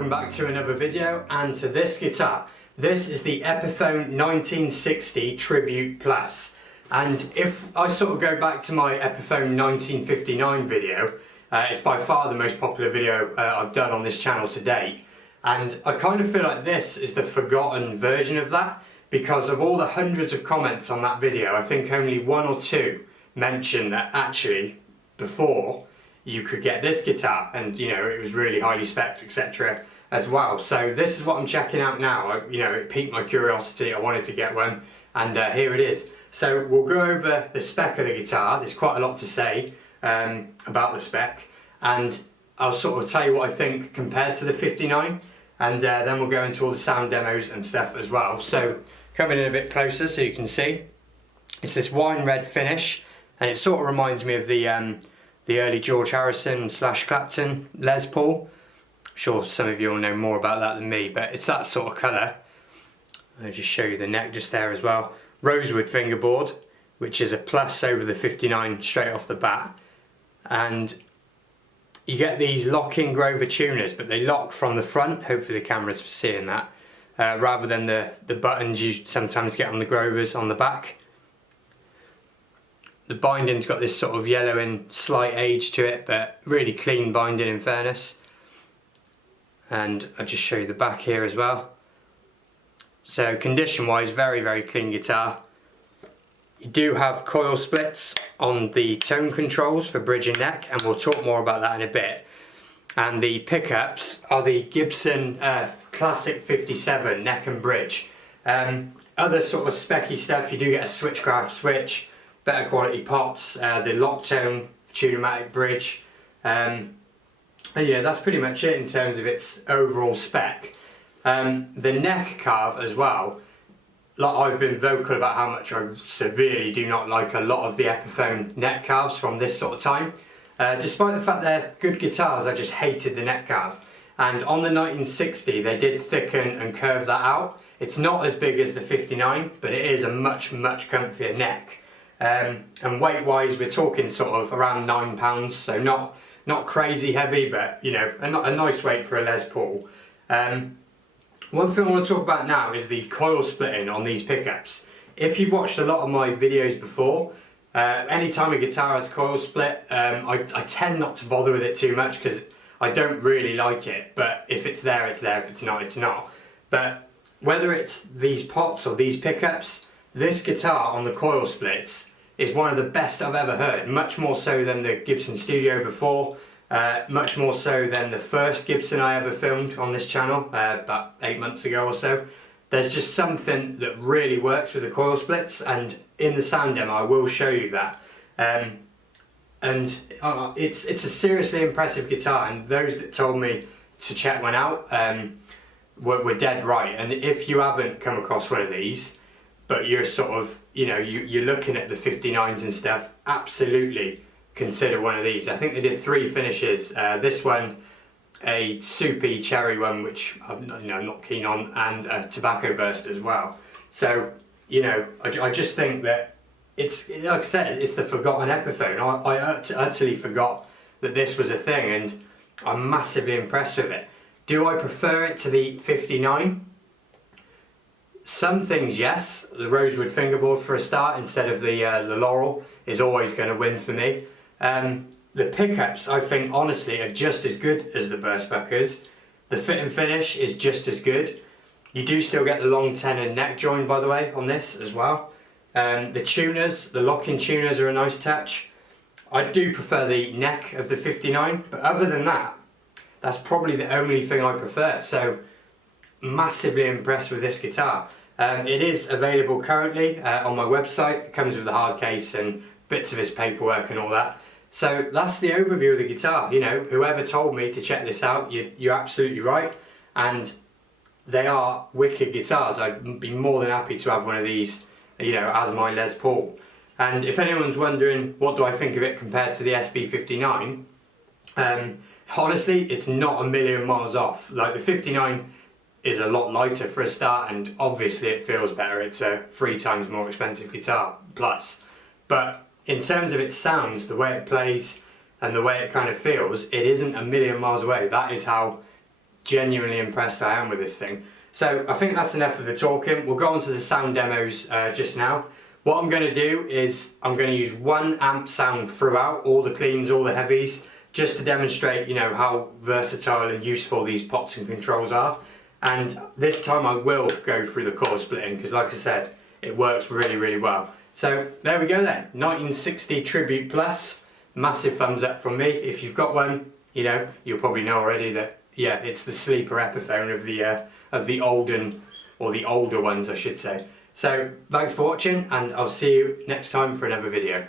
welcome back to another video and to this guitar. This is the Epiphone 1960 Tribute Plus, and if I sort of go back to my Epiphone 1959 video, it's by far the most popular video I've done on this channel to date, and I kind of feel like this is the forgotten version of that, because of all the hundreds of comments on that video, I think only one or two mention that actually before you could get this guitar, and you know, it was really highly spec'd, etc. as well. So this is what I'm checking out now. It piqued my curiosity. I wanted to get one, and here it is. So we'll go over the spec of the guitar. There's quite a lot to say about the spec, and I'll sort of tell you what I think compared to the 59, and then we'll go into all the sound demos and stuff as well. So coming in a bit closer so you can see, it's this wine red finish, and it sort of reminds me of the early George Harrison / Clapton Les Paul. I'm sure some of you will know more about that than me, but it's that sort of colour. I'll just show you the neck just there as well. Rosewood fingerboard, which is a plus over the 59 straight off the bat. And you get these lock-in Grover tuners, but they lock from the front. Hopefully the camera's seeing that. Rather than the buttons you sometimes get on the Grovers on the back. The binding's got this sort of yellow and slight age to it, but really clean binding in fairness. And I'll just show you the back here as well. So condition wise, very, very clean guitar. You do have coil splits on the tone controls for bridge and neck, and we'll talk more about that in a bit. And the pickups are the Gibson Classic 57 neck and bridge. Other sort of specky stuff, you do get a switchcraft switch, better quality pots, the lock tone tune-o-matic bridge, and yeah, that's pretty much it in terms of its overall spec. The neck carve as well, like I've been vocal about how much I severely do not like a lot of the Epiphone neck carves from this sort of time. Despite the fact they're good guitars, I just hated the neck carve. And on the 1960 they did thicken and curve that out. It's not as big as the 59, but it is a much, much comfier neck. And weight wise we're talking sort of around £9, so not crazy heavy, but you know, a nice weight for a Les Paul. One thing I want to talk about now is the coil splitting on these pickups. If you've watched a lot of my videos before, anytime a guitar has coil split, I tend not to bother with it too much because I don't really like it, but if it's there, it's there. If it's not, it's not. But whether it's these pots or these pickups, this guitar on the coil splits is one of the best I've ever heard, much more so than the Gibson Studio before, much more so than the first Gibson I ever filmed on this channel, about 8 months ago or so. There's just something that really works with the coil splits, and in the sound demo I will show you that. It's a seriously impressive guitar, and those that told me to check one out were dead right. And if you haven't come across one of these, but you're sort of, you know, you're looking at the 59s and stuff, absolutely consider one of these. I think they did 3 finishes. This one, a soupy cherry one, which I'm not keen on, and a tobacco burst as well. So, you know, I just think that it's, like I said, it's the forgotten Epiphone. I utterly forgot that this was a thing, and I'm massively impressed with it. Do I prefer it to the 59? Some things, yes. The rosewood fingerboard for a start instead of the laurel is always going to win for me. The pickups, I think, honestly, are just as good as the burstbuckers. The fit and finish is just as good. You do still get the long tenon neck join, by the way, on this as well. The tuners, the lock-in tuners are a nice touch. I do prefer the neck of the 59, but other than that, that's probably the only thing I prefer. So, massively impressed with this guitar. It is available currently on my website. It comes with the hard case and bits of its paperwork and all that. So that's the overview of the guitar. You know, whoever told me to check this out, you're absolutely right. And they are wicked guitars. I'd be more than happy to have one of these, you know, as my Les Paul. And if anyone's wondering what do I think of it compared to the SB59, honestly, it's not a million miles off. Like, the 59 is a lot lighter for a start, and obviously it feels better. It's a 3 times more expensive guitar plus, but in terms of its sounds, the way it plays and the way it kind of feels, it isn't a million miles away. That is how genuinely impressed I am with this thing. So I think that's enough of the talking. We'll go on to the sound demos just now. What I'm going to do is I'm going to use 1 amp sound throughout, all the cleans, all the heavies, just to demonstrate, you know, how versatile and useful these pots and controls are. And this time I will go through the coil splitting, because like I said, it works really, really well. So there we go then, 1960 Tribute Plus, massive thumbs up from me. If you've got one, you know, you'll probably know already that, yeah, it's the sleeper Epiphone of the older ones, I should say. So thanks for watching, and I'll see you next time for another video.